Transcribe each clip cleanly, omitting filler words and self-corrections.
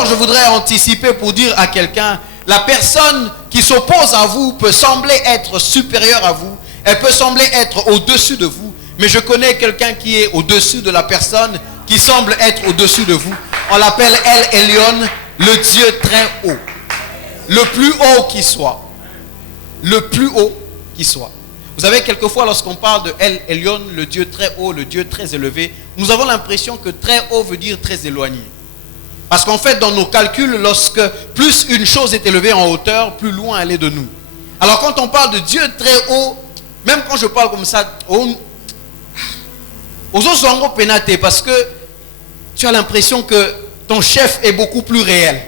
soir, je voudrais anticiper pour dire à quelqu'un, la personne qui s'oppose à vous peut sembler être supérieure à vous, elle peut sembler être au-dessus de vous, mais je connais quelqu'un qui est au-dessus de la personne qui semble être au-dessus de vous. On l'appelle El Elyon, le Dieu très haut. Le plus haut qui soit. Le plus haut qui soit. Vous savez, quelquefois, lorsqu'on parle de El Elyon, le Dieu très haut, le Dieu très élevé, nous avons l'impression que très haut veut dire très éloigné. Parce qu'en fait, dans nos calculs, lorsque plus une chose est élevée en hauteur, plus loin elle est de nous. Alors quand on parle de Dieu très haut, même quand je parle comme ça, aux autres sont pénatés parce que tu as l'impression que ton chef est beaucoup plus réel.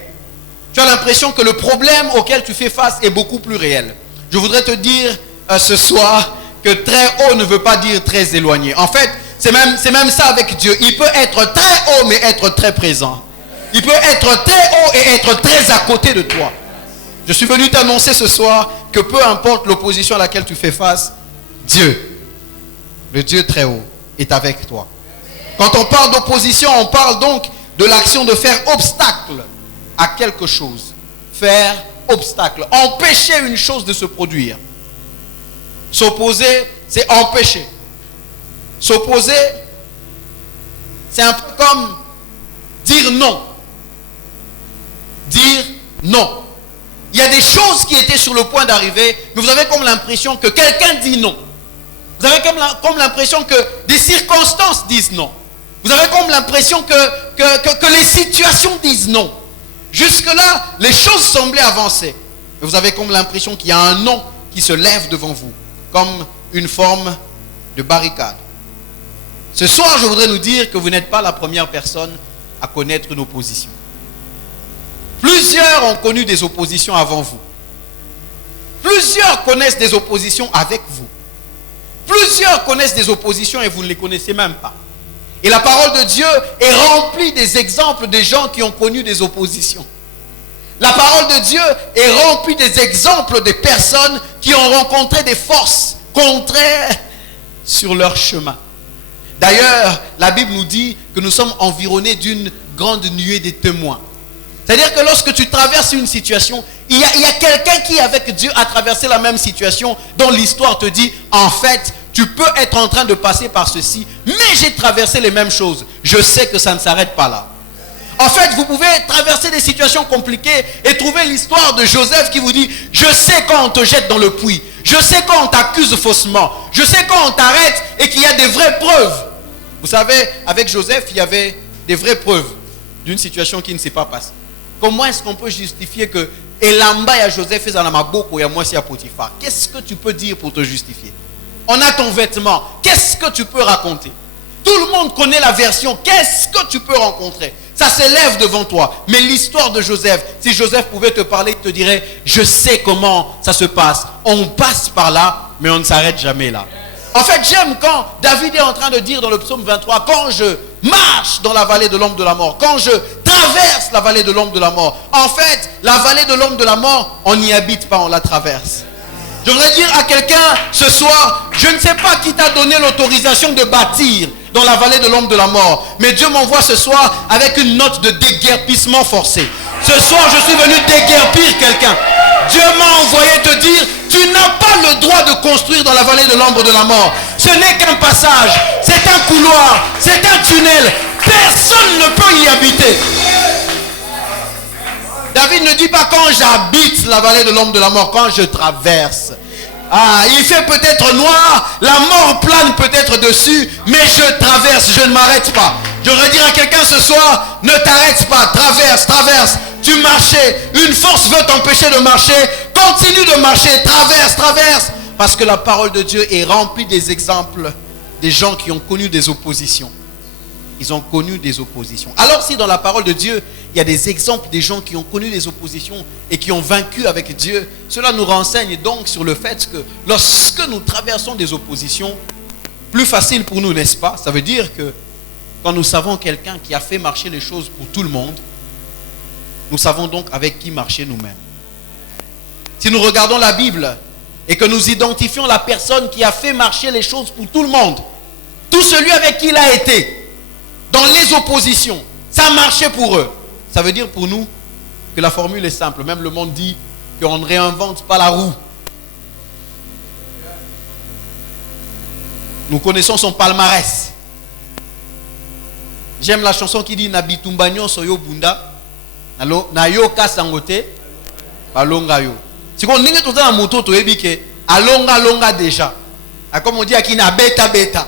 Tu as l'impression que le problème auquel tu fais face est beaucoup plus réel. Je voudrais te dire ce soir que très haut ne veut pas dire très éloigné. En fait, c'est même ça avec Dieu. Il peut être très haut mais être très présent. Il peut être très haut et être très à côté de toi. Je suis venu t'annoncer ce soir que peu importe l'opposition à laquelle tu fais face, Dieu, le Dieu très haut, est avec toi. Quand on parle d'opposition, on parle donc de l'action de faire obstacle à quelque chose. Faire obstacle. Empêcher une chose de se produire. S'opposer, c'est empêcher. S'opposer, c'est un peu comme dire non. Dire non. Il y a des choses qui étaient sur le point d'arriver, mais vous avez comme l'impression que quelqu'un dit non. Vous avez comme l'impression que des circonstances disent non. Vous avez comme l'impression que les situations disent non. Jusque-là, les choses semblaient avancer. Et vous avez comme l'impression qu'il y a un non qui se lève devant vous, comme une forme de barricade. Ce soir, je voudrais nous dire que vous n'êtes pas la première personne à connaître une opposition. Plusieurs ont connu des oppositions avant vous. Plusieurs connaissent des oppositions avec vous. Plusieurs connaissent des oppositions et vous ne les connaissez même pas. Et la parole de Dieu est remplie des exemples des gens qui ont connu des oppositions. La parole de Dieu est remplie des exemples des personnes qui ont rencontré des forces contraires sur leur chemin. D'ailleurs, la Bible nous dit que nous sommes environnés d'une grande nuée de témoins. C'est-à-dire que lorsque tu traverses une situation, il y a quelqu'un qui, avec Dieu, a traversé la même situation, dont l'histoire te dit, en fait, tu peux être en train de passer par ceci, mais j'ai traversé les mêmes choses. Je sais que ça ne s'arrête pas là. En fait, vous pouvez traverser des situations compliquées et trouver l'histoire de Joseph qui vous dit, je sais quand on te jette dans le puits, je sais quand on t'accuse faussement, je sais quand on t'arrête et qu'il y a des vraies preuves. Vous savez, avec Joseph, il y avait des vraies preuves d'une situation qui ne s'est pas passée. Comment est-ce qu'on peut justifier que Elamba et Joseph et Zanamaboko et moi c'est à Potiphar? Qu'est-ce que tu peux dire pour te justifier? On a ton vêtement. Qu'est-ce que tu peux raconter? Tout le monde connaît la version. Qu'est-ce que tu peux rencontrer? Ça s'élève devant toi. Mais l'histoire de Joseph, si Joseph pouvait te parler, il te dirait, je sais comment ça se passe. On passe par là, mais on ne s'arrête jamais là. En fait, j'aime quand David est en train de dire dans le psaume 23, quand je marche dans la vallée de l'ombre de la mort, quand je traverse la vallée de l'ombre de la mort. En fait, la vallée de l'ombre de la mort, on n'y habite pas, on la traverse. Je voudrais dire à quelqu'un ce soir, je ne sais pas qui t'a donné l'autorisation de bâtir dans la vallée de l'ombre de la mort, mais Dieu m'envoie ce soir avec une note de déguerpissement forcé. Ce soir, je suis venu déguerpir quelqu'un. Dieu m'a envoyé te dire, tu n'as pas le droit de construire dans la vallée de l'ombre de la mort. Ce n'est qu'un passage, c'est un couloir, c'est un tunnel. Personne ne peut y habiter. David ne dit pas quand j'habite la vallée de l'ombre de la mort, quand je traverse. Ah, il fait peut-être noir, la mort plane peut-être dessus, mais je traverse, je ne m'arrête pas. Je voudrais dire à quelqu'un ce soir, ne t'arrête pas, traverse, traverse. Tu marchais, une force veut t'empêcher de marcher, continue de marcher, traverse, traverse. Parce que la parole de Dieu est remplie des exemples des gens qui ont connu des oppositions. Ils ont connu des oppositions. Alors si dans la parole de Dieu, il y a des exemples des gens qui ont connu des oppositions et qui ont vaincu avec Dieu, cela nous renseigne donc sur le fait que lorsque nous traversons des oppositions, plus facile pour nous, n'est-ce pas? Ça veut dire que quand nous savons quelqu'un qui a fait marcher les choses pour tout le monde, nous savons donc avec qui marcher nous-mêmes. Si nous regardons la Bible et que nous identifions la personne qui a fait marcher les choses pour tout le monde, tout celui avec qui il a été, dans les oppositions, ça marchait pour eux. Ça veut dire pour nous que la formule est simple. Même le monde dit qu'on ne réinvente pas la roue. Nous connaissons son palmarès. J'aime la chanson qui dit Nabitumbanyo soyo bunda na yo kasangote balonga yo. Si on ninge tout dans moto to ebike alonga déjà. Comme on dit à qui na beta.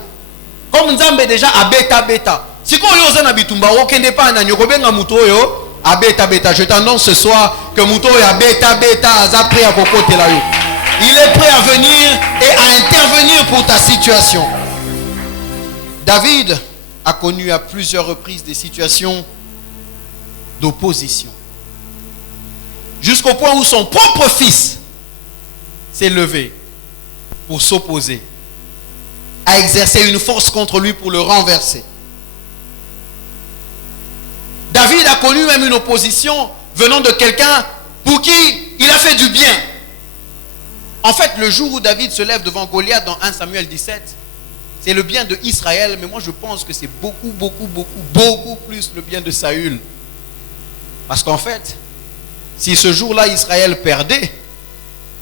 Comme Nzambe déjà a beta. Si on yo na bitumba okende pa na nyokobenga moto yo a beta. Je t'annonce ce soir que moto yo a beta aza prêt à kokote la yo. Il est prêt à venir et à intervenir pour ta situation. David a connu à plusieurs reprises des situations d'opposition. Jusqu'au point où son propre fils s'est levé pour s'opposer, a exercé une force contre lui pour le renverser. David a connu même une opposition venant de quelqu'un pour qui il a fait du bien. En fait, le jour où David se lève devant Goliath dans 1 Samuel 17, c'est le bien de Israël, mais moi je pense que c'est beaucoup plus le bien de Saül. Parce qu'en fait, si ce jour-là Israël perdait,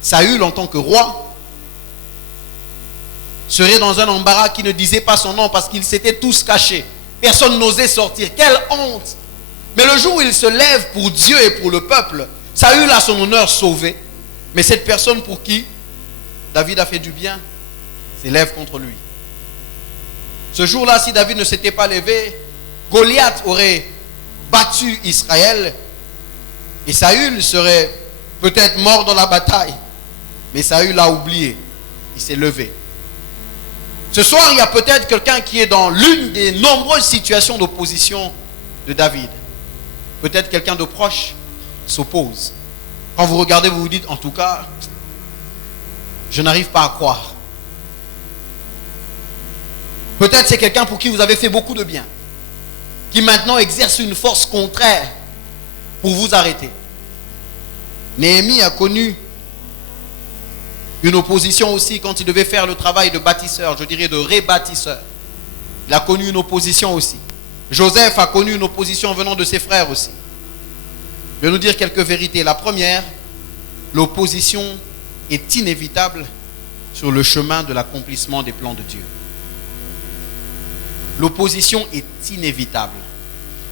Saül en tant que roi serait dans un embarras qui ne disait pas son nom parce qu'ils s'étaient tous cachés. Personne n'osait sortir. Quelle honte! Mais le jour où il se lève pour Dieu et pour le peuple, Saül a son honneur sauvé. Mais cette personne pour qui David a fait du bien s'élève contre lui. Ce jour-là, si David ne s'était pas levé, Goliath aurait battu Israël et Saül serait peut-être mort dans la bataille. Mais Saül a oublié. Il s'est levé. Ce soir, il y a peut-être quelqu'un qui est dans l'une des nombreuses situations d'opposition de David. Peut-être quelqu'un de proche s'oppose. Quand vous regardez, vous vous dites, en tout cas, je n'arrive pas à croire. Peut-être c'est quelqu'un pour qui vous avez fait beaucoup de bien, qui maintenant exerce une force contraire pour vous arrêter. Néhémie a connu une opposition aussi quand il devait faire le travail de bâtisseur, je dirais de rebâtisseur. Il a connu une opposition aussi. Joseph a connu une opposition venant de ses frères aussi. Je vais nous dire quelques vérités. La première, l'opposition est inévitable sur le chemin de l'accomplissement des plans de Dieu. L'opposition est inévitable.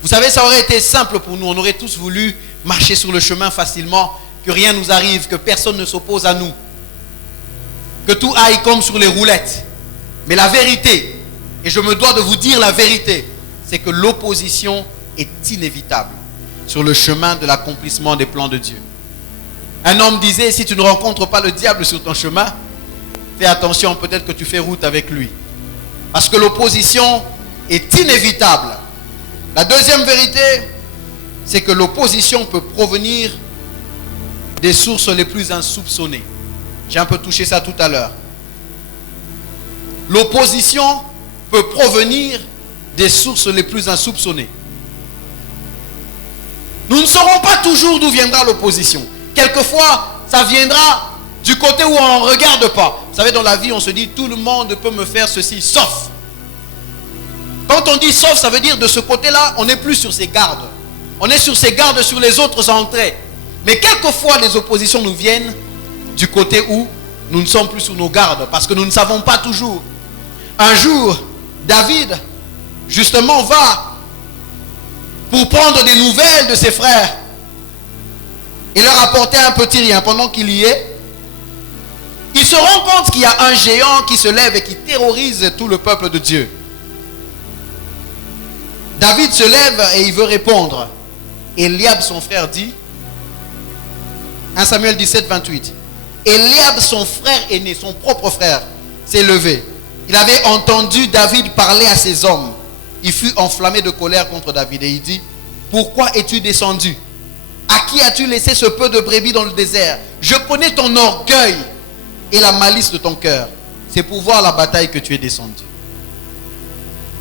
Vous savez, ça aurait été simple pour nous. On aurait tous voulu marcher sur le chemin facilement, que rien ne nous arrive, que personne ne s'oppose à nous, que tout aille comme sur les roulettes. Mais la vérité, et je me dois de vous dire la vérité, c'est que l'opposition est inévitable sur le chemin de l'accomplissement des plans de Dieu. Un homme disait, si tu ne rencontres pas le diable sur ton chemin, fais attention, peut-être que tu fais route avec lui. Parce que l'opposition est inévitable. La deuxième vérité, c'est que l'opposition peut provenir des sources les plus insoupçonnées. J'ai un peu touché ça tout à l'heure. L'opposition peut provenir des sources les plus insoupçonnées. Nous ne saurons pas toujours d'où viendra l'opposition. Quelquefois, ça viendra du côté où on ne regarde pas. Vous savez, dans la vie, on se dit, tout le monde peut me faire ceci, sauf. Quand on dit sauf, ça veut dire de ce côté-là, on n'est plus sur ses gardes. On est sur ses gardes sur les autres entrées. Mais quelquefois, les oppositions nous viennent du côté où nous ne sommes plus sur nos gardes, parce que nous ne savons pas toujours. Un jour, David, justement, va pour prendre des nouvelles de ses frères et leur apporter un petit rien. Pendant qu'il y est, il se rend compte qu'il y a un géant qui se lève et qui terrorise tout le peuple de Dieu. David se lève et il veut répondre. Eliab, son frère, dit, 1 Samuel 17, 28, Eliab, son frère aîné, son propre frère, s'est levé. Il avait entendu David parler à ses hommes. Il fut enflammé de colère contre David et il dit, pourquoi es-tu descendu? À qui as-tu laissé ce peu de brebis dans le désert? Je connais ton orgueil et la malice de ton cœur. C'est pour voir la bataille que tu es descendu.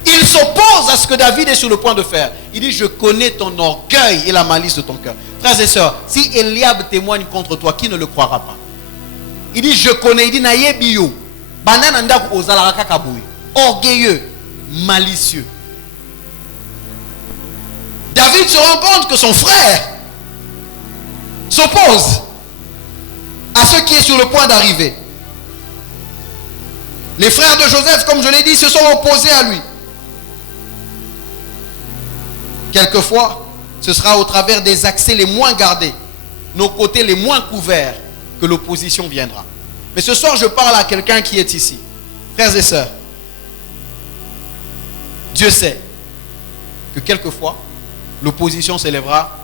Il s'oppose à ce que David est sur le point de faire. Il dit, je connais ton orgueil et la malice de ton cœur. Frères et sœurs, si Eliab témoigne contre toi, qui ne le croira pas? Il dit, je connais. Il dit, nayebiyo. Orgueilleux, malicieux. David se rend compte que son frère s'oppose à ce qui est sur le point d'arriver. Les frères de Joseph, comme je l'ai dit, se sont opposés à lui. Quelquefois, ce sera au travers des accès les moins gardés, nos côtés les moins couverts, que l'opposition viendra. Mais ce soir, je parle à quelqu'un qui est ici. Frères et sœurs, Dieu sait que quelquefois, l'opposition s'élèvera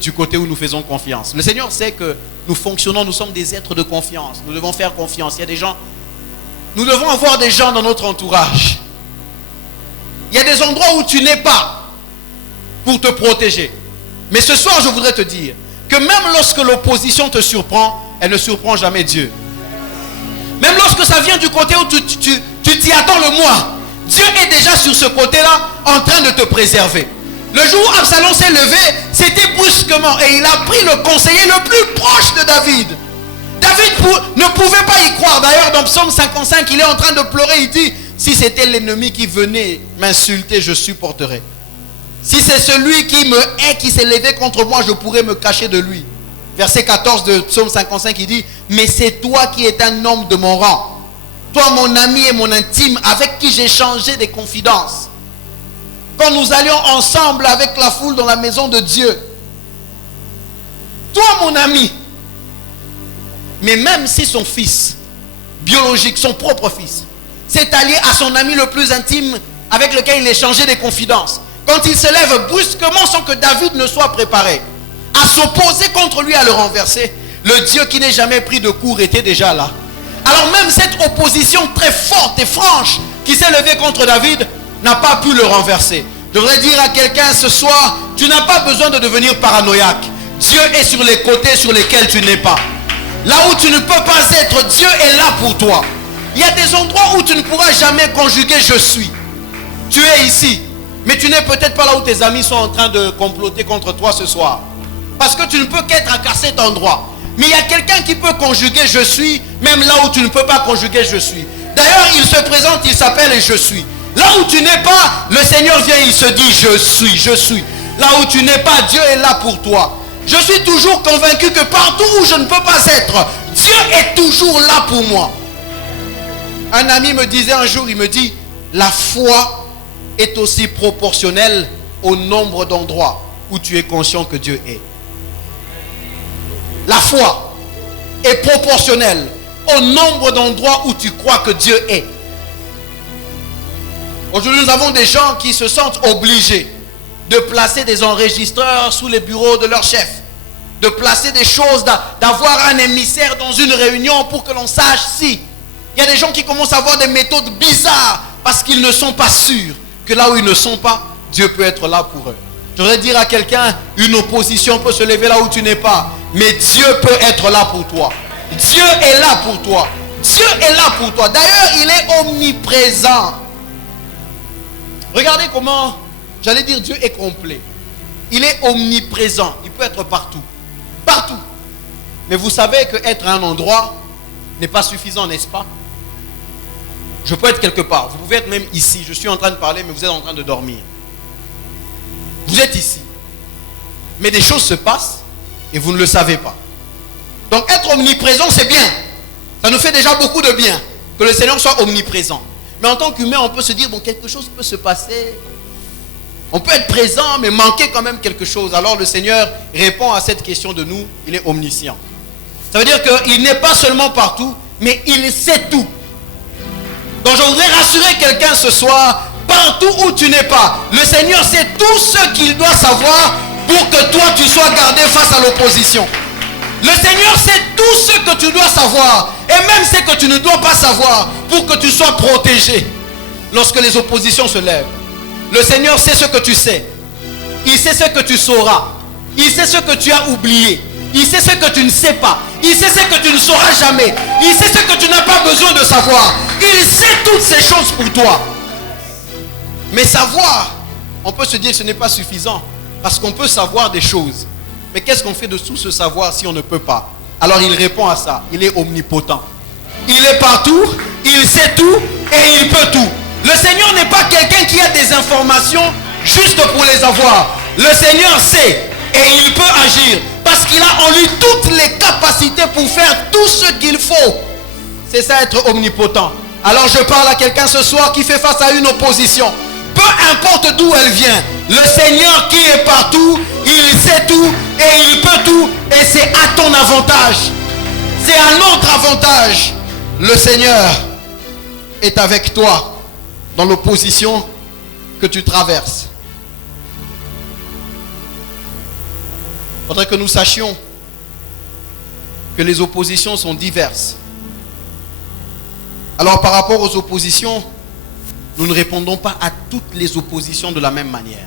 du côté où nous faisons confiance. Le Seigneur sait que nous fonctionnons, nous sommes des êtres de confiance. Nous devons faire confiance. Il y a des gens, nous devons avoir des gens dans notre entourage. Il y a des endroits où tu n'es pas pour te protéger. Mais ce soir, je voudrais te dire que même lorsque l'opposition te surprend, elle ne surprend jamais Dieu. Même lorsque ça vient du côté où tu t'y attends le moins, Dieu est déjà sur ce côté-là en train de te préserver. Le jour où Absalom s'est levé, c'était brusquement et il a pris le conseiller le plus proche de David. David ne pouvait pas y croire. D'ailleurs, dans Psaume 55, il est en train de pleurer. Il dit, si c'était l'ennemi qui venait m'insulter, je supporterais. Si c'est celui qui me hait, qui s'est levé contre moi, je pourrais me cacher de lui. Verset 14 de Psaume 55, il dit, mais c'est toi qui es un homme de mon rang. Toi, mon ami et mon intime, avec qui j'ai changé des confidences. Quand nous allions ensemble avec la foule dans la maison de Dieu. Toi, mon ami. Mais même si son fils, biologique, son propre fils, s'est allié à son ami le plus intime, avec lequel il échangeait des confidences. Quand il se lève brusquement sans que David ne soit préparé à s'opposer contre lui, à le renverser, le Dieu qui n'est jamais pris de court était déjà là. Alors même cette opposition très forte et franche qui s'est levée contre David n'a pas pu le renverser. Je voudrais dire à quelqu'un ce soir, tu n'as pas besoin de devenir paranoïaque. Dieu est sur les côtés sur lesquels tu n'es pas. Là où tu ne peux pas être, Dieu est là pour toi. Il y a des endroits où tu ne pourras jamais conjuguer je suis. Tu es ici, mais tu n'es peut-être pas là où tes amis sont en train de comploter contre toi ce soir. Parce que tu ne peux qu'être à cet endroit. Mais il y a quelqu'un qui peut conjuguer je suis, même là où tu ne peux pas conjuguer je suis. D'ailleurs, il se présente, il s'appelle je suis. Là où tu n'es pas, le Seigneur vient, il se dit je suis, je suis. Là où tu n'es pas, Dieu est là pour toi. Je suis toujours convaincu que partout où je ne peux pas être, Dieu est toujours là pour moi. Un ami me disait un jour, il me dit, la foi est aussi proportionnelle au nombre d'endroits où tu es conscient que Dieu est. La foi est proportionnelle au nombre d'endroits où tu crois que Dieu est. Aujourd'hui, nous avons des gens qui se sentent obligés de placer des enregistreurs sous les bureaux de leur chef, de placer des choses, d'avoir un émissaire dans une réunion pour que l'on sache si. Il y a des gens qui commencent à avoir des méthodes bizarres parce qu'ils ne sont pas sûrs que là où ils ne sont pas, Dieu peut être là pour eux. Je voudrais dire à quelqu'un, une opposition peut se lever là où tu n'es pas, mais Dieu peut être là pour toi. Dieu est là pour toi. Dieu est là pour toi. D'ailleurs, il est omniprésent. Regardez comment, j'allais dire, Dieu est complet. Il est omniprésent. Il peut être partout. Partout. Mais vous savez qu'être à un endroit n'est pas suffisant, n'est-ce pas? Je peux être quelque part. Vous pouvez être même ici. Je suis en train de parler, mais vous êtes en train de dormir. Vous êtes ici. Mais des choses se passent et vous ne le savez pas. Donc être omniprésent, c'est bien. Ça nous fait déjà beaucoup de bien que le Seigneur soit omniprésent. Mais en tant qu'humain, on peut se dire, bon, quelque chose peut se passer. On peut être présent, mais manquer quand même quelque chose. Alors le Seigneur répond à cette question de nous, il est omniscient. Ça veut dire qu'il n'est pas seulement partout, mais il sait tout. Donc je voudrais rassurer quelqu'un ce soir, partout où tu n'es pas, le Seigneur sait tout ce qu'il doit savoir pour que toi tu sois gardé face à l'opposition. Le Seigneur sait tout ce que tu dois savoir et même ce que tu ne dois pas savoir pour que tu sois protégé lorsque les oppositions se lèvent. Le Seigneur sait ce que tu sais. Il sait ce que tu sauras. Il sait ce que tu as oublié. Il sait ce que tu ne sais pas. Il sait ce que tu ne sauras jamais. Il sait ce que tu n'as pas besoin de savoir. Il sait toutes ces choses pour toi. Mais savoir, on peut se dire que ce n'est pas suffisant. Parce qu'on peut savoir des choses. Mais qu'est-ce qu'on fait de tout ce savoir si on ne peut pas? Alors il répond à ça. Il est omnipotent. Il est partout. Il sait tout. Et il peut tout. Le Seigneur n'est pas quelqu'un qui a des informations juste pour les avoir. le Seigneur sait et il peut agir parce qu'il a en lui toutes les capacités pour faire tout ce qu'il faut. C'est ça être omnipotent. Alors je parle à quelqu'un ce soir qui fait face à une opposition. Peu importe d'où elle vient, le Seigneur qui est partout, il sait tout et il peut tout, et c'est à ton avantage. C'est à notre avantage. Le Seigneur est avec toi dans l'opposition que tu traverses. Il faudrait que nous sachions que les oppositions sont diverses. Alors par rapport aux oppositions, nous ne répondons pas à toutes les oppositions de la même manière.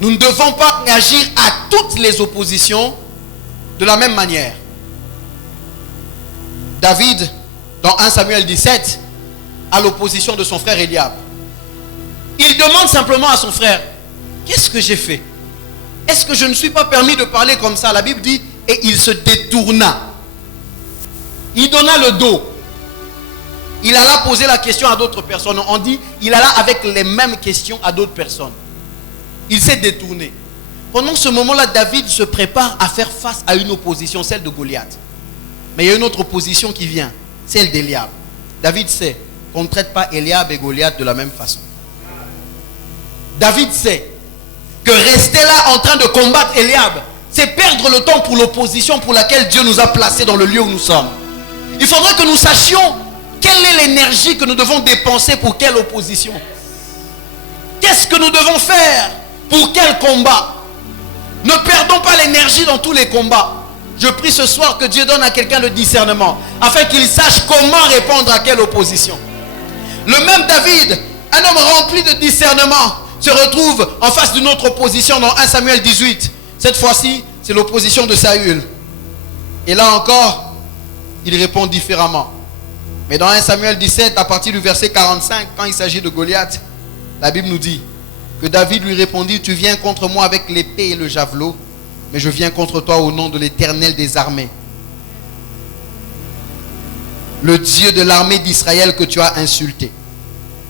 Nous ne devons pas réagir à toutes les oppositions de la même manière. David, dans 1 Samuel 17, a l'opposition de son frère Eliab. Il demande simplement à son frère, qu'est-ce que j'ai fait? Est-ce que je ne suis pas permis de parler comme ça? La Bible dit, et il se détourna. Il donna le dos. Il alla poser la question à d'autres personnes. On dit, il alla avec les mêmes questions à d'autres personnes. Il s'est détourné. Pendant ce moment-là, David se prépare à faire face à une opposition, celle de Goliath. Mais il y a une autre opposition qui vient, celle d'Eliab. David sait qu'on ne traite pas Eliab et Goliath de la même façon. David sait que rester là en train de combattre Eliab, c'est perdre le temps pour l'opposition pour laquelle Dieu nous a placés dans le lieu où nous sommes. Il faudrait que nous sachions quelle est l'énergie que nous devons dépenser pour quelle opposition. Qu'est-ce que nous devons faire pour quel combat? Ne perdons pas l'énergie dans tous les combats. Je prie ce soir que Dieu donne à quelqu'un le discernement, afin qu'il sache comment répondre à quelle opposition. Le même David, un homme rempli de discernement, se retrouve en face d'une autre opposition dans 1 Samuel 18. Cette fois-ci, c'est l'opposition de Saül. Et là encore, il répond différemment. Mais dans 1 Samuel 17, à partir du verset 45, quand il s'agit de Goliath, la Bible nous dit que David lui répondit, tu viens contre moi avec l'épée et le javelot, mais je viens contre toi au nom de l'Éternel des armées, le Dieu de l'armée d'Israël que tu as insulté.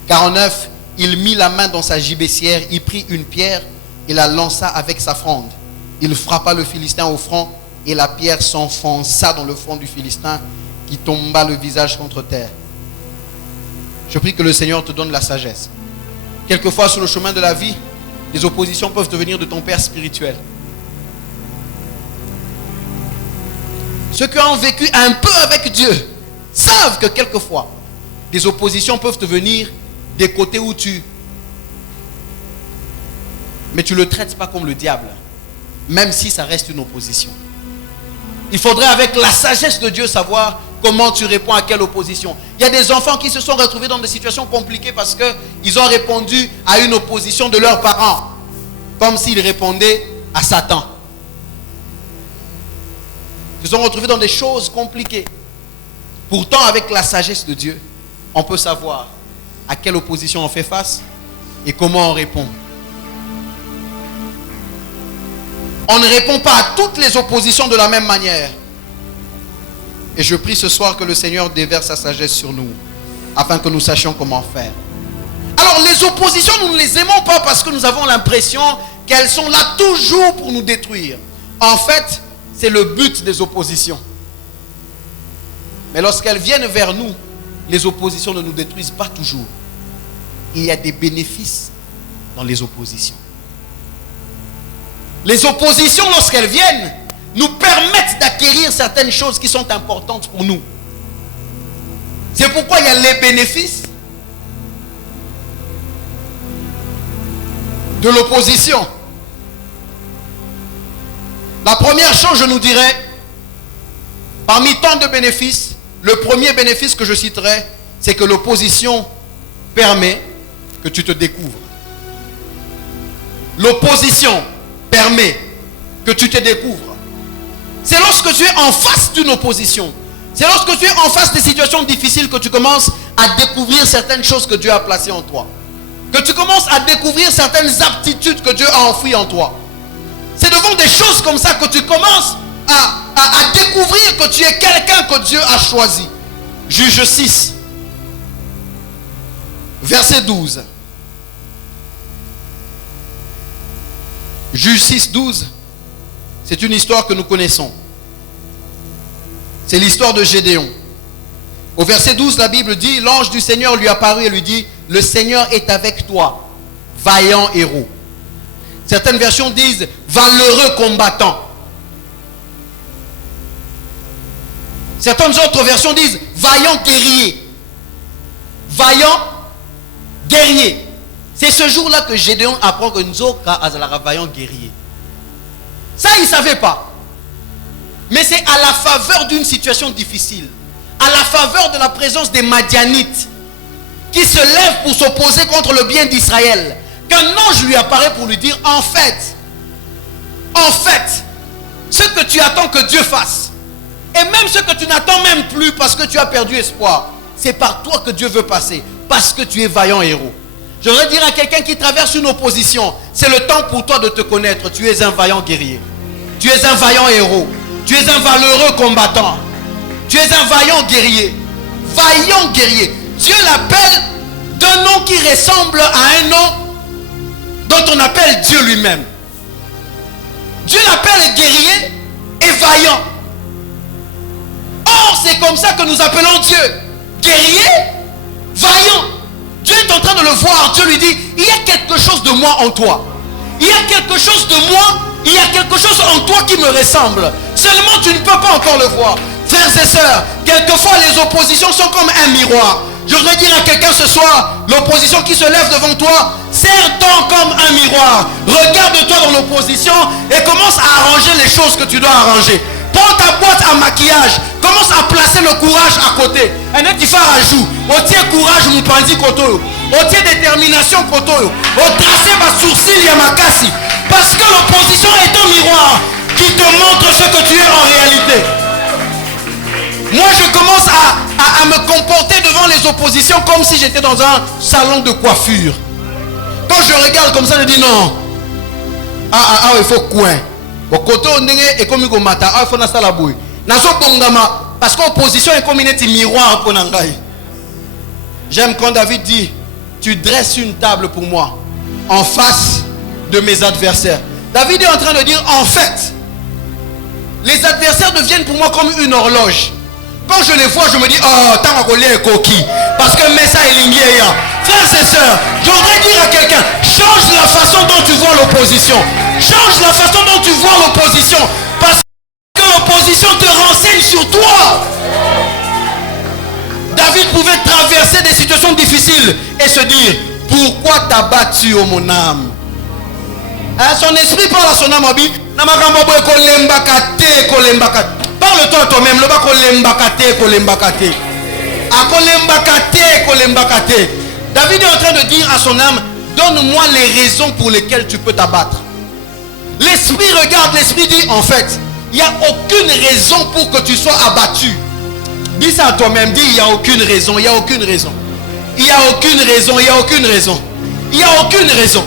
49, il mit la main dans sa gibecière, il prit une pierre et la lança avec sa fronde. Il frappa le Philistin au front et la pierre s'enfonça dans le front du Philistin qui tomba le visage contre terre. Je prie que le Seigneur te donne la sagesse. Quelquefois sur le chemin de la vie, les oppositions peuvent te venir de ton père spirituel. Ceux qui ont vécu un peu avec Dieu savent que quelquefois, des oppositions peuvent te venir des côtés où mais tu ne le traites pas comme le diable, même si ça reste une opposition. Il faudrait avec la sagesse de Dieu savoir comment tu réponds à quelle opposition. Il y a des enfants qui se sont retrouvés dans des situations compliquées parce qu'ils ont répondu à une opposition de leurs parents, comme s'ils répondaient à Satan. Ils se sont retrouvés dans des choses compliquées. Pourtant, avec la sagesse de Dieu, on peut savoir à quelle opposition on fait face et comment on répond. On ne répond pas à toutes les oppositions de la même manière. Et je prie ce soir que le Seigneur déverse sa sagesse sur nous, afin que nous sachions comment faire. Alors les oppositions, nous ne les aimons pas parce que nous avons l'impression qu'elles sont là toujours pour nous détruire. En fait, c'est le but des oppositions. Mais lorsqu'elles viennent vers nous, les oppositions ne nous détruisent pas toujours. Il y a des bénéfices dans les oppositions. Les oppositions, lorsqu'elles viennent, nous permettent d'acquérir certaines choses qui sont importantes pour nous. C'est pourquoi il y a les bénéfices de l'opposition. La première chose, je nous dirais, parmi tant de bénéfices, le premier bénéfice que je citerai, c'est que l'opposition permet que tu te découvres. L'opposition permet que tu te découvres. C'est lorsque tu es en face d'une opposition, c'est lorsque tu es en face des situations difficiles que tu commences à découvrir certaines choses que Dieu a placées en toi. Que tu commences à découvrir certaines aptitudes que Dieu a enfouies en toi. C'est devant des choses comme ça que tu commences à découvrir que tu es quelqu'un que Dieu a choisi. Juge 6, verset 12. Juge 6, 12. C'est une histoire que nous connaissons. C'est l'histoire de Gédéon. Au verset 12, la Bible dit, l'ange du Seigneur lui apparut et lui dit, le Seigneur est avec toi, vaillant héros. Certaines versions disent, valeureux combattant. Certaines autres versions disent, vaillant guerrier. Vaillant guerrier. C'est ce jour-là que Gédéon apprend que Nzoka a un vaillant guerrier. Ça, il ne savait pas. Mais c'est à la faveur d'une situation difficile, à la faveur de la présence des Madianites qui se lèvent pour s'opposer contre le bien d'Israël, qu'un ange lui apparaît pour lui dire, en fait, ce que tu attends que Dieu fasse, et même ce que tu n'attends même plus parce que tu as perdu espoir, c'est par toi que Dieu veut passer, parce que tu es vaillant héros. Je voudrais dire à quelqu'un qui traverse une opposition, c'est le temps pour toi de te connaître. Tu es un vaillant guerrier. Tu es un vaillant héros. Tu es un valeureux combattant. Tu es un vaillant guerrier. Vaillant guerrier. Dieu l'appelle d'un nom qui ressemble à un nom dont on appelle Dieu lui-même. Dieu l'appelle guerrier et vaillant. Or, c'est comme ça que nous appelons Dieu. Guerrier, vaillant. Dieu est en train de le voir. Dieu lui dit, il y a quelque chose de moi en toi. Il y a quelque chose de moi. Il y a quelque chose en toi qui me ressemble. Seulement tu ne peux pas encore le voir. Frères et sœurs, quelquefois les oppositions sont comme un miroir. Je voudrais dire à quelqu'un ce soir, l'opposition qui se lève devant toi, serre-t'en comme un miroir. Regarde-toi dans l'opposition et commence à arranger les choses que tu dois arranger. Prends ta boîte à maquillage. Commence à placer le courage à côté. Un tu fais un joue. Au tien courage, mon pandi koto. Au tien détermination koto. Au tracé ma sourcil yamakasi. Parce que l'opposition est un miroir qui te montre ce que tu es en réalité. Moi, je commence à me comporter devant les oppositions comme si j'étais dans un salon de coiffure. Quand je regarde comme ça, je dis non. Il faut coin. Parce qu'opposition est comme un miroir pour Nangaï. J'aime quand David dit, tu dresses une table pour moi en face de mes adversaires. David est en train de dire, en fait, les adversaires deviennent pour moi comme une horloge. Quand je les vois, je me dis, oh, tant qu'on est coquille. Parce que Messa est lignée. Frères et sœurs, je voudrais dire à quelqu'un, change la façon dont tu vois l'opposition. Change la façon dont tu vois l'opposition. Parce que l'opposition te renseigne sur toi. David pouvait traverser des situations difficiles et se dire, pourquoi t'as battu oh mon âme? Son esprit parle à son âme. Parle-toi à toi-même. David est en train de dire à son âme, donne-moi les raisons pour lesquelles tu peux t'abattre. L'esprit regarde, l'esprit dit, en fait, il n'y a aucune raison pour que tu sois abattu. Dis ça à toi-même, dis, il n'y a aucune raison, il n'y a aucune raison. Il n'y a aucune raison, il n'y a aucune raison. Il n'y a aucune raison.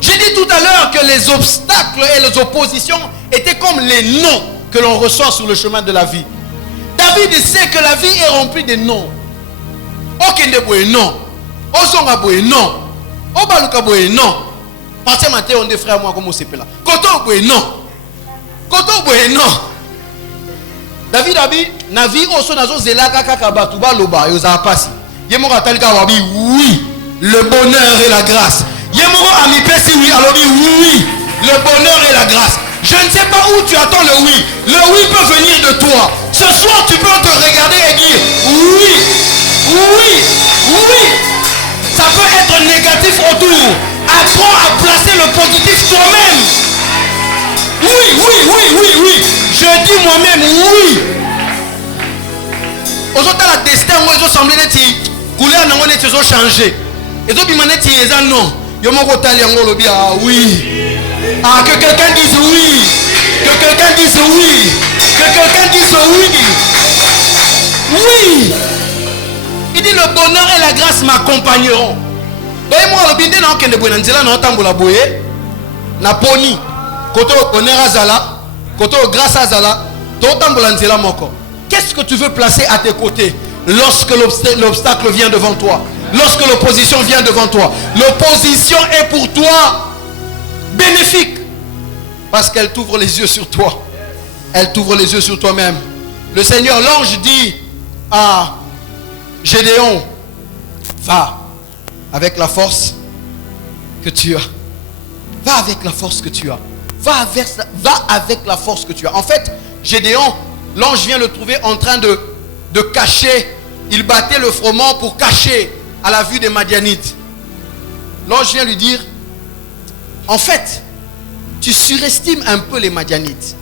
J'ai dit tout à l'heure que les obstacles et les oppositions étaient comme les noms que l'on reçoit sur le chemin de la vie. David sait que la vie est remplie de noms. Okendeboye non. Osongaboye non. Obalukaboye non. Parce que on des frères moi comme on s'appelle là. Kotoboye non. Kotoboye non. David abi na vie oso nazo zelaka kaka batuba loba yoza pasi. Yemo katalika wabi oui, le bonheur et la grâce. Yemo ami pesi oui alobi oui, le bonheur et la grâce. Je ne sais pas où tu attends le oui. Le oui peut venir de toi. Ce soir, tu peux te regarder et dire oui, oui, oui. Ça peut être négatif autour. Apprends à placer le positif toi-même. Oui, oui, oui, oui, oui. Je dis moi-même oui. Aujourd'hui, la destin, moi, ils ont semblé d'être couleur, ils ont changé. Ils ont dit non. Oui. Ah, que quelqu'un dise oui. Que quelqu'un dise oui. Que quelqu'un dise oui. Oui. Il dit le bonheur et la grâce m'accompagneront. Donc moi le bindé na okende boye na nzela na otambola boye na poni. Koto bonheur azala, koto grâce azala, to otambola nzela moko. Qu'est-ce que tu veux placer à tes côtés lorsque l'obstacle vient devant toi? Lorsque l'opposition vient devant toi? L'opposition est pour toi bénéfique. Parce qu'elle t'ouvre les yeux sur toi. Elle t'ouvre les yeux sur toi-même. Le Seigneur, l'ange dit à Gédéon, va avec la force que tu as. Va avec la force que tu as. Va avec la force que tu as. En fait, Gédéon, l'ange vient le trouver en train de cacher. Il battait le froment pour cacher à la vue des Madianites. L'ange vient lui dire, en fait, tu surestimes un peu les Madianites.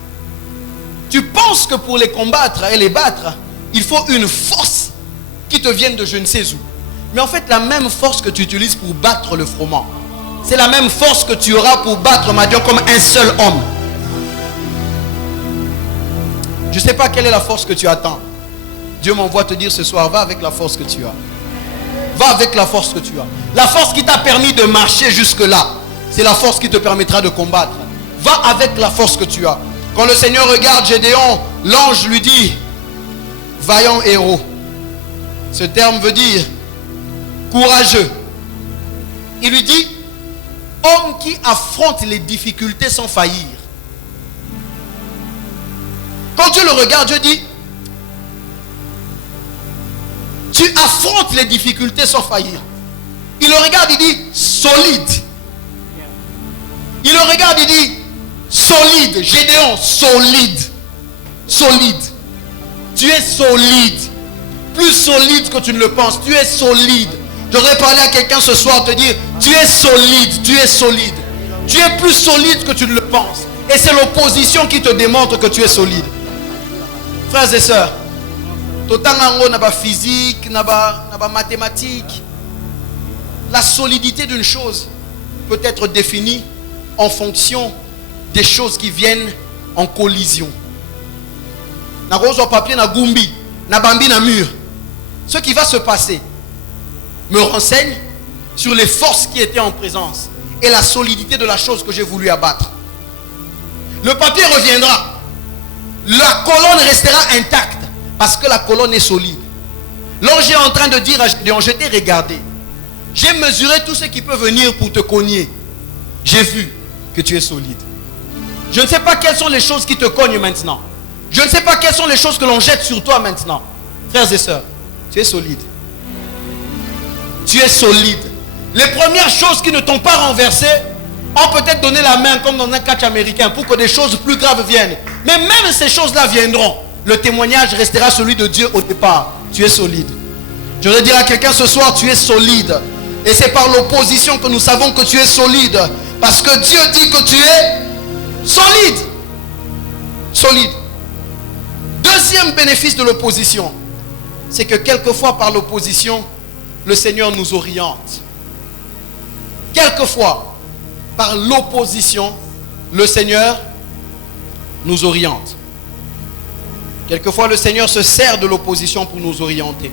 Tu penses que pour les combattre et les battre, il faut une force qui te vienne de je ne sais où. Mais en fait, la même force que tu utilises pour battre le froment, c'est la même force que tu auras pour battre Madian comme un seul homme. Je ne sais pas quelle est la force que tu attends. Dieu m'envoie te dire ce soir, va avec la force que tu as. Va avec la force que tu as. La force qui t'a permis de marcher jusque-là, c'est la force qui te permettra de combattre. Va avec la force que tu as. Quand le Seigneur regarde Gédéon, l'ange lui dit, vaillant héros. Ce terme veut dire courageux. Il lui dit, homme qui affronte les difficultés sans faillir. Quand Dieu le regarde, Dieu dit, tu affrontes les difficultés sans faillir. Il le regarde, il dit, solide. Il le regarde, il dit, solide. Gédéon, solide. Solide. Tu es solide. Plus solide que tu ne le penses. Tu es solide. Je voudrais parler à quelqu'un ce soir, te dire, tu es solide. Tu es solide. Tu es plus solide que tu ne le penses. Et c'est l'opposition qui te démontre que tu es solide. Frères et sœurs, totango n'a pas physique, n'a pas mathématique. La solidité d'une chose peut être définie en fonction des choses qui viennent en collision. Na rose papier na gumbi, na bambi na mur. Ce qui va se passer me renseigne sur les forces qui étaient en présence et la solidité de la chose que j'ai voulu abattre. Le papier reviendra. La colonne restera intacte parce que la colonne est solide. L'ange est en train de dire à Gédéon, je t'ai regardé. J'ai mesuré tout ce qui peut venir pour te cogner. J'ai vu que tu es solide. Je ne sais pas quelles sont les choses qui te cognent maintenant. Je ne sais pas quelles sont les choses que l'on jette sur toi maintenant. Frères et sœurs, tu es solide. Tu es solide. Les premières choses qui ne t'ont pas renversé ont peut-être donné la main comme dans un catch américain pour que des choses plus graves viennent. Mais même ces choses-là viendront. Le témoignage restera celui de Dieu au départ. Tu es solide. Je veux dire à quelqu'un ce soir, tu es solide. Et c'est par l'opposition que nous savons que tu es solide. Parce que Dieu dit que tu es solide. Solide. Deuxième bénéfice de l'opposition, c'est que quelquefois par l'opposition, le Seigneur nous oriente. Quelquefois, par l'opposition, le Seigneur nous oriente. Quelquefois, le Seigneur se sert de l'opposition pour nous orienter.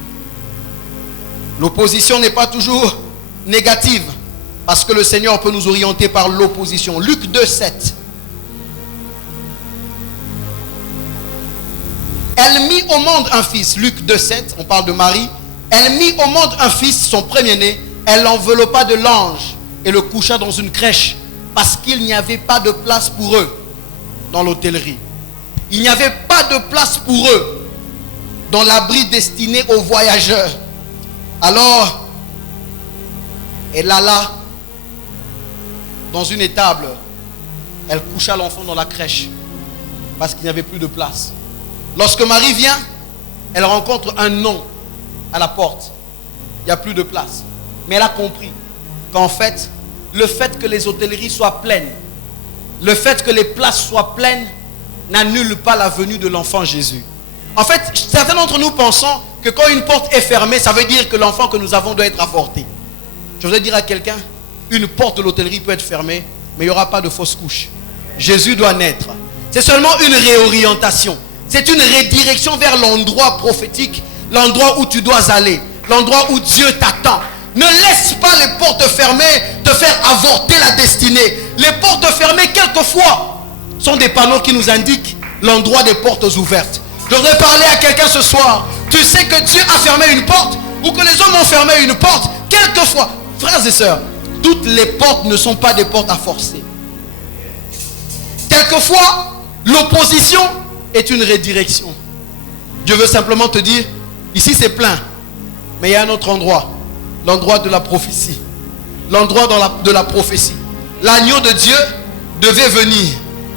L'opposition n'est pas toujours négative, parce que le Seigneur peut nous orienter par l'opposition. Luc 2, 7. Elle mit au monde un fils. Luc 2, 7, on parle de Marie. Elle mit au monde un fils, son premier-né. Elle l'enveloppa de l'ange et le coucha dans une crèche, parce qu'il n'y avait pas de place pour eux dans l'hôtellerie. Il n'y avait pas de place pour eux dans l'abri destiné aux voyageurs. Alors, elle alla dans une étable. Elle coucha l'enfant dans la crèche parce qu'il n'y avait plus de place. Lorsque Marie vient, elle rencontre un non à la porte. Il n'y a plus de place. Mais elle a compris qu'en fait, le fait que les hôtelleries soient pleines, le fait que les places soient pleines, n'annule pas la venue de l'enfant Jésus. En fait, certains d'entre nous pensons que quand une porte est fermée, ça veut dire que l'enfant que nous avons doit être avorté. Je voudrais dire à quelqu'un, une porte de l'hôtellerie peut être fermée, mais il n'y aura pas de fausse couche. Jésus doit naître. C'est seulement une réorientation. C'est une redirection vers l'endroit prophétique, l'endroit où tu dois aller, l'endroit où Dieu t'attend. Ne laisse pas les portes fermées te faire avorter la destinée. Les portes fermées, quelquefois, sont des panneaux qui nous indiquent l'endroit des portes ouvertes. Je voudrais parler à quelqu'un ce soir. Tu sais que Dieu a fermé une porte ou que les hommes ont fermé une porte. Quelquefois, frères et sœurs, toutes les portes ne sont pas des portes à forcer. Quelquefois, l'opposition est une redirection. Dieu veut simplement te dire, ici c'est plein, mais il y a un autre endroit, l'endroit de la prophétie, l'endroit de la prophétie. L'agneau de Dieu devait venir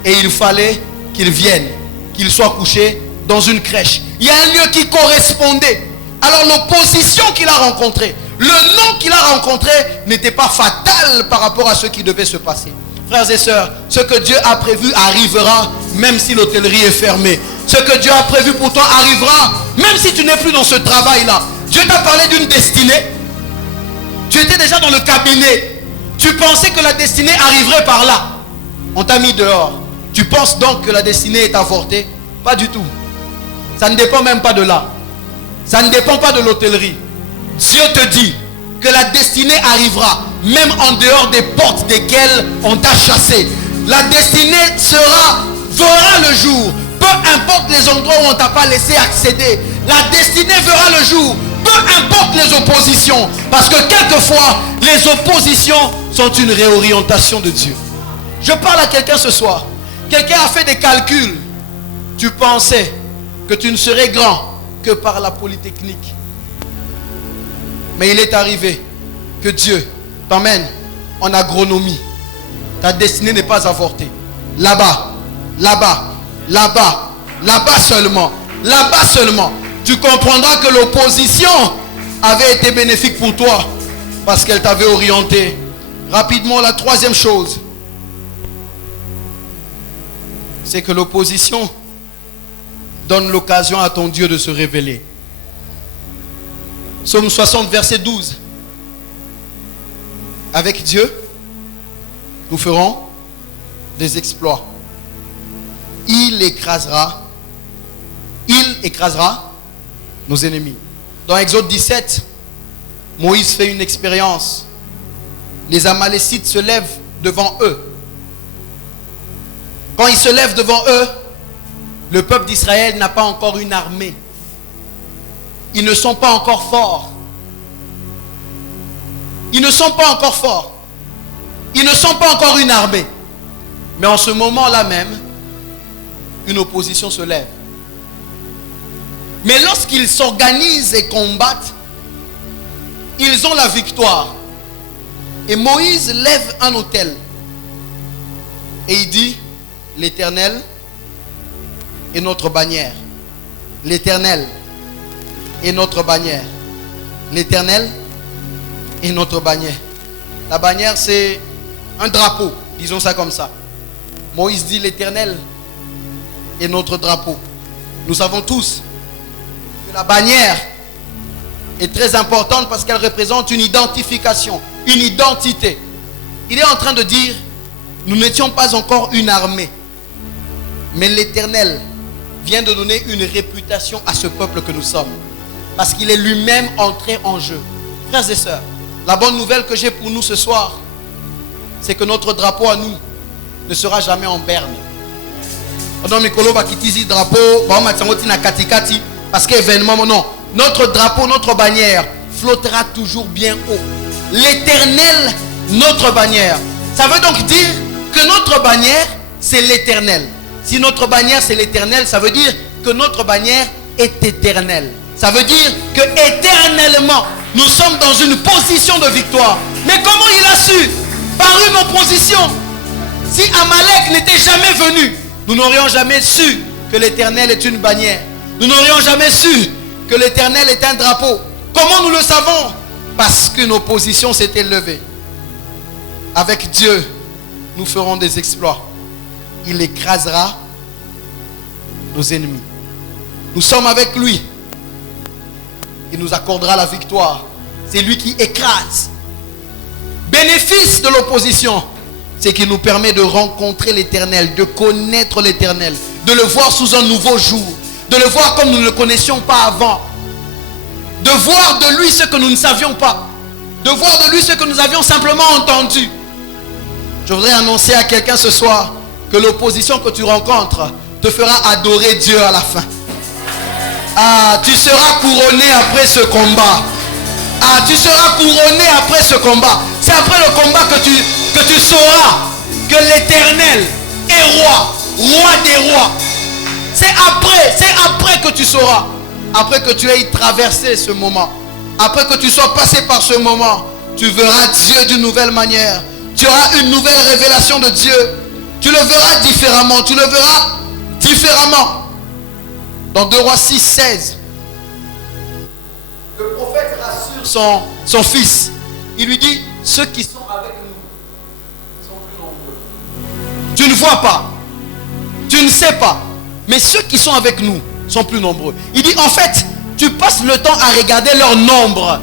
et il fallait qu'il vienne, qu'il soit couché dans une crèche. Il y a un lieu qui correspondait. Alors l'opposition qu'il a rencontrée, le nom qu'il a rencontré n'était pas fatal par rapport à ce qui devait se passer. Frères et sœurs, ce que Dieu a prévu arrivera même si l'hôtellerie est fermée. Ce que Dieu a prévu pour toi arrivera même si tu n'es plus dans ce travail-là. Dieu t'a parlé d'une destinée. Tu étais déjà dans le cabinet. Tu pensais que la destinée arriverait par là. On t'a mis dehors. Tu penses donc que la destinée est avortée? Pas du tout. Ça ne dépend même pas de là. Ça ne dépend pas de l'hôtellerie. Dieu te dit que la destinée arrivera même en dehors des portes desquelles on t'a chassé. La destinée verra le jour. Peu importe les endroits où on ne t'a pas laissé accéder. La destinée verra le jour. Peu importe les oppositions. Parce que quelquefois, les oppositions sont une réorientation de Dieu. Je parle à quelqu'un ce soir. Quelqu'un a fait des calculs. Tu pensais que tu ne serais grand que par la polytechnique. Mais il est arrivé que Dieu t'emmène en agronomie. Ta destinée n'est pas avortée. Là-bas, là-bas, là-bas, là-bas seulement. Là-bas seulement. Tu comprendras que l'opposition avait été bénéfique pour toi parce qu'elle t'avait orienté. Rapidement, la troisième chose, c'est que l'opposition donne l'occasion à ton Dieu de se révéler. Psaume 60, verset 12. Avec Dieu, nous ferons des exploits. Il écrasera nos ennemis. Dans Exode 17, Moïse fait une expérience. Les Amalécites se lèvent devant eux. Quand ils se lèvent devant eux, le peuple d'Israël n'a pas encore une armée. Ils ne sont pas encore forts. Ils ne sont pas encore forts. Ils ne sont pas encore une armée. Mais en ce moment-là même, une opposition se lève. Mais lorsqu'ils s'organisent et combattent, ils ont la victoire. Et Moïse lève un autel. Et il dit, l'Éternel est notre bannière. L'Éternel est notre bannière. L'Éternel est notre bannière. La bannière, c'est un drapeau, disons ça comme ça. Moïse dit, l'Éternel est notre drapeau. Nous savons tous que la bannière est très importante parce qu'elle représente une identification, une identité. Il est en train de dire, nous n'étions pas encore une armée, mais l'Éternel vient de donner une réputation à ce peuple que nous sommes, parce qu'il est lui-même entré en jeu. Frères et sœurs, la bonne nouvelle que j'ai pour nous ce soir, c'est que notre drapeau à nous ne sera jamais en berne. Parce qu'événement, non. Notre drapeau, notre bannière flottera toujours bien haut. L'Éternel, notre bannière. Ça veut donc dire que notre bannière, c'est l'Éternel. Si notre bannière, c'est l'Éternel, ça veut dire que notre bannière est éternelle. Ça veut dire que éternellement, nous sommes dans une position de victoire. Mais comment il a su? Par une opposition. Si Amalek n'était jamais venu, nous n'aurions jamais su que l'Éternel est une bannière. Nous n'aurions jamais su que l'Éternel est un drapeau. Comment nous le savons? Parce qu'une opposition s'était levée. Avec Dieu, nous ferons des exploits. Il écrasera nos ennemis. Nous sommes avec lui. Il nous accordera la victoire. C'est lui qui écrase. Bénéfice de l'opposition, c'est qu'il nous permet de rencontrer l'Éternel, de connaître l'Éternel, de le voir sous un nouveau jour, de le voir comme nous ne le connaissions pas avant, de voir de lui ce que nous ne savions pas, de voir de lui ce que nous avions simplement entendu. Je voudrais annoncer à quelqu'un ce soir que l'opposition que tu rencontres te fera adorer Dieu à la fin. Ah, tu seras couronné après ce combat. Ah, tu seras couronné après ce combat. C'est après le combat que tu sauras que l'Éternel est roi. roi des rois. C'est après que tu sauras. Après que tu aies traversé ce moment. Après que tu sois passé par ce moment. Tu verras Dieu d'une nouvelle manière. Tu auras une nouvelle révélation de Dieu. Tu le verras différemment. Tu le verras différemment. Dans 2 Rois 6, 16. Le prophète rassure son fils. Il lui dit, ceux qui sont avec nous sont plus nombreux. Tu ne vois pas. Tu ne sais pas. Mais ceux qui sont avec nous sont plus nombreux. Il dit, en fait, tu passes le temps à regarder leur nombre.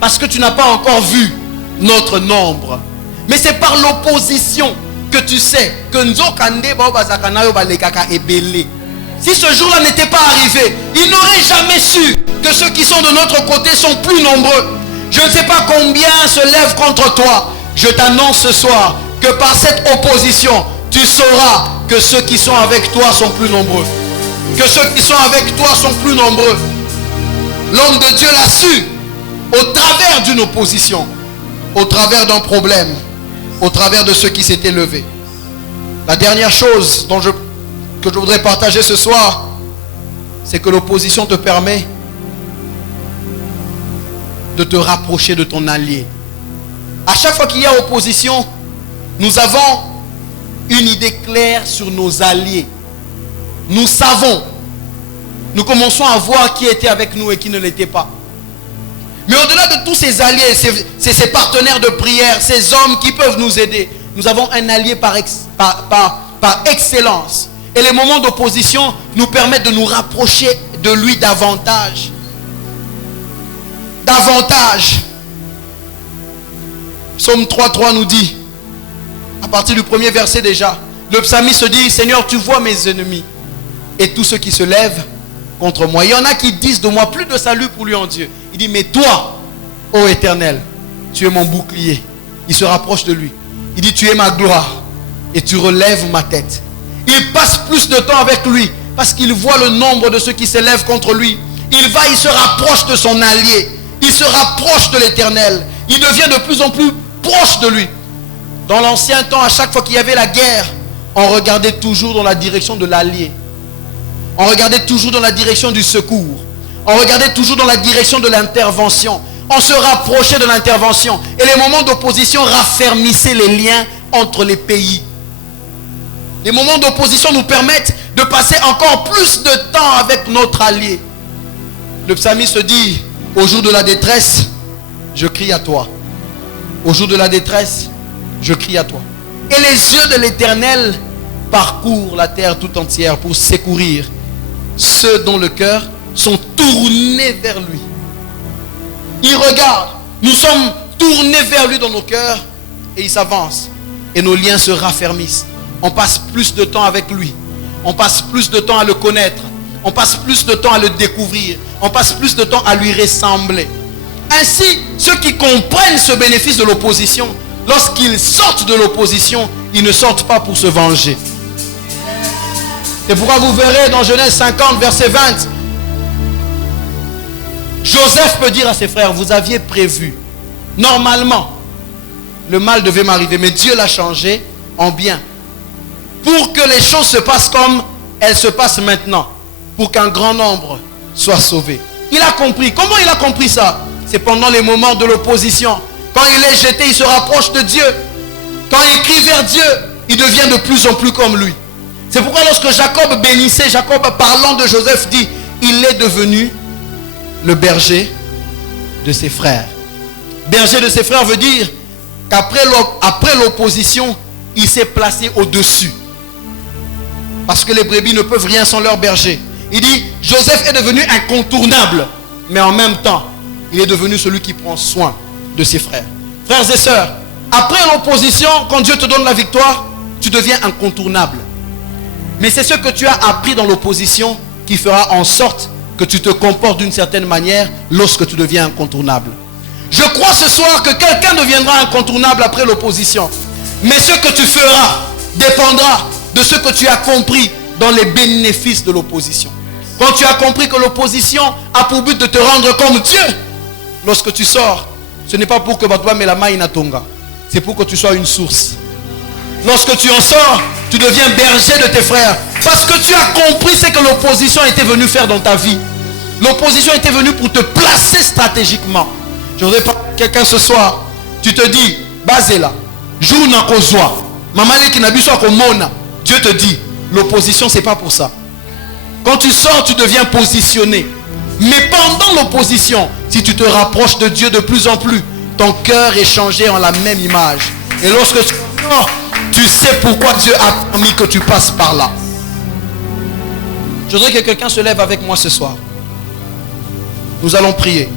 Parce que tu n'as pas encore vu notre nombre. Mais c'est par l'opposition que tu sais que si ce jour-là n'était pas arrivé, il n'aurait jamais su que ceux qui sont de notre côté sont plus nombreux. Je ne sais pas combien se lèvent contre toi. Je t'annonce ce soir que par cette opposition, tu sauras que ceux qui sont avec toi sont plus nombreux. Que ceux qui sont avec toi sont plus nombreux. L'homme de Dieu l'a su au travers d'une opposition, au travers d'un problème, au travers de ceux qui s'étaient levés. La dernière chose que je voudrais partager ce soir, c'est que l'opposition te permet de te rapprocher de ton allié. À chaque fois qu'il y a opposition, nous avons une idée claire sur nos alliés. Nous savons. Nous commençons à voir qui était avec nous et qui ne l'était pas. Mais au-delà de tous ces alliés, ces partenaires de prière, ces hommes qui peuvent nous aider, nous avons un allié par excellence. Et les moments d'opposition nous permettent de nous rapprocher de lui davantage. Davantage. Psaume 3.3 nous dit, à partir du premier verset déjà, le psalmiste dit, Seigneur, tu vois mes ennemis et tous ceux qui se lèvent contre moi. Il y en a qui disent de moi plus de salut pour lui en Dieu. Il dit, mais toi, ô Éternel, tu es mon bouclier. Il se rapproche de lui. Il dit, tu es ma gloire et tu relèves ma tête. Il passe plus de temps avec lui parce qu'il voit le nombre de ceux qui se lèvent contre lui. Il se rapproche de son allié. Il se rapproche de l'Éternel. Il devient de plus en plus proche de lui. Dans l'ancien temps, à chaque fois qu'il y avait la guerre, on regardait toujours dans la direction de l'allié. On regardait toujours dans la direction du secours. On regardait toujours dans la direction de l'intervention. On se rapprochait de l'intervention. Et les moments d'opposition raffermissaient les liens entre les pays. Les moments d'opposition nous permettent de passer encore plus de temps avec notre allié. Le psalmiste dit, au jour de la détresse, je crie à toi. Au jour de la détresse, je crie à toi. Et les yeux de l'Éternel parcourent la terre tout entière pour secourir ceux dont le cœur sont tournés vers lui. Il regarde. Nous sommes tournés vers lui dans nos cœurs et il s'avance. Et nos liens se raffermissent. On passe plus de temps avec lui. On passe plus de temps à le connaître. On passe plus de temps à le découvrir. On passe plus de temps à lui ressembler. Ainsi, ceux qui comprennent ce bénéfice de l'opposition, lorsqu'ils sortent de l'opposition, ils ne sortent pas pour se venger. C'est pourquoi vous verrez dans Genèse 50, verset 20, Joseph peut dire à ses frères, vous aviez prévu, normalement, le mal devait m'arriver, mais Dieu l'a changé en bien. Pour que les choses se passent comme elles se passent maintenant, pour qu'un grand nombre soit sauvé. Il a compris. Comment il a compris ça? C'est pendant les moments de l'opposition. Quand il est jeté, il se rapproche de Dieu. Quand il crie vers Dieu, il devient de plus en plus comme lui. C'est pourquoi lorsque Jacob bénissait, Jacob parlant de Joseph dit, il est devenu le berger de ses frères. Berger de ses frères veut dire qu'après l'opposition, il s'est placé au-dessus. Parce que les brebis ne peuvent rien sans leur berger. Il dit, Joseph est devenu incontournable, mais en même temps, il est devenu celui qui prend soin de ses frères. Frères et sœurs, après l'opposition, quand Dieu te donne la victoire, tu deviens incontournable. Mais c'est ce que tu as appris dans l'opposition qui fera en sorte que tu te comportes d'une certaine manière lorsque tu deviens incontournable. Je crois ce soir que quelqu'un deviendra incontournable après l'opposition. Mais ce que tu feras dépendra de ce que tu as compris dans les bénéfices de l'opposition. Quand tu as compris que l'opposition a pour but de te rendre comme Dieu, lorsque tu sors, ce n'est pas pour que Batouba Melama Inatonga, c'est pour que tu sois une source. Lorsque tu en sors, Tu deviens berger de tes frères. Parce que tu as compris ce que l'opposition était venue faire dans ta vie. L'opposition était venue pour te placer stratégiquement. Je voudrais parler à quelqu'un ce soir. Tu te dis, basé là, jour n'a kozwa. Mamali qui n'a bu soit komona. Dieu te dit, l'opposition c'est pas pour ça. Quand tu sors, tu deviens positionné. Mais pendant l'opposition, si tu te rapproches de Dieu de plus en plus, ton cœur est changé en la même image. Et lorsque tu sors, tu sais pourquoi Dieu a permis que tu passes par là. Je voudrais que quelqu'un se lève avec moi ce soir. Nous allons prier.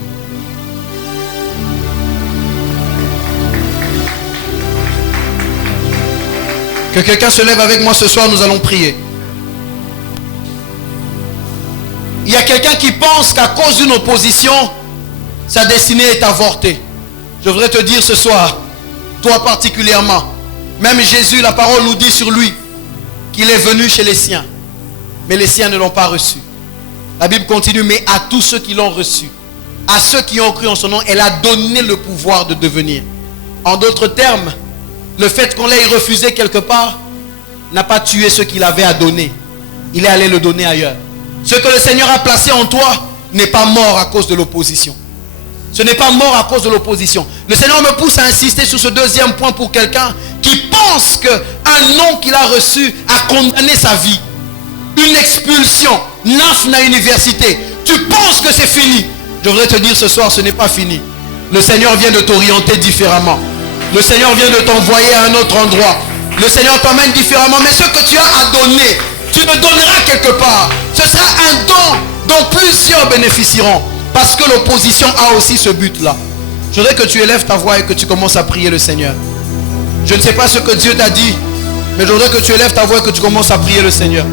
Que quelqu'un se lève avec moi ce soir, nous allons prier. Il y a quelqu'un qui pense qu'à cause d'une opposition, sa destinée est avortée. Je voudrais te dire ce soir, toi particulièrement, même Jésus, la parole nous dit sur lui, qu'il est venu chez les siens, mais les siens ne l'ont pas reçu. La Bible continue, mais à tous ceux qui l'ont reçu, à ceux qui ont cru en son nom, elle a donné le pouvoir de devenir. En d'autres termes, le fait qu'on l'ait refusé quelque part n'a pas tué ce qu'il avait à donner. Il est allé le donner ailleurs. Ce que le Seigneur a placé en toi n'est pas mort à cause de l'opposition. Ce n'est pas mort à cause de l'opposition. Le Seigneur me pousse à insister sur ce deuxième point pour quelqu'un qui pense qu'un nom qu'il a reçu a condamné sa vie. Une expulsion, Nafna université. Tu penses que c'est fini. Je voudrais te dire ce soir, ce n'est pas fini. Le Seigneur vient de t'orienter différemment. Le Seigneur vient de t'envoyer à un autre endroit. Le Seigneur t'emmène différemment. Mais ce que tu as à donner, tu le donneras quelque part. Ce sera un don dont plusieurs bénéficieront. Parce que l'opposition a aussi ce but-là. Je voudrais que tu élèves ta voix et que tu commences à prier le Seigneur. Je ne sais pas ce que Dieu t'a dit, mais je voudrais que tu élèves ta voix et que tu commences à prier le Seigneur.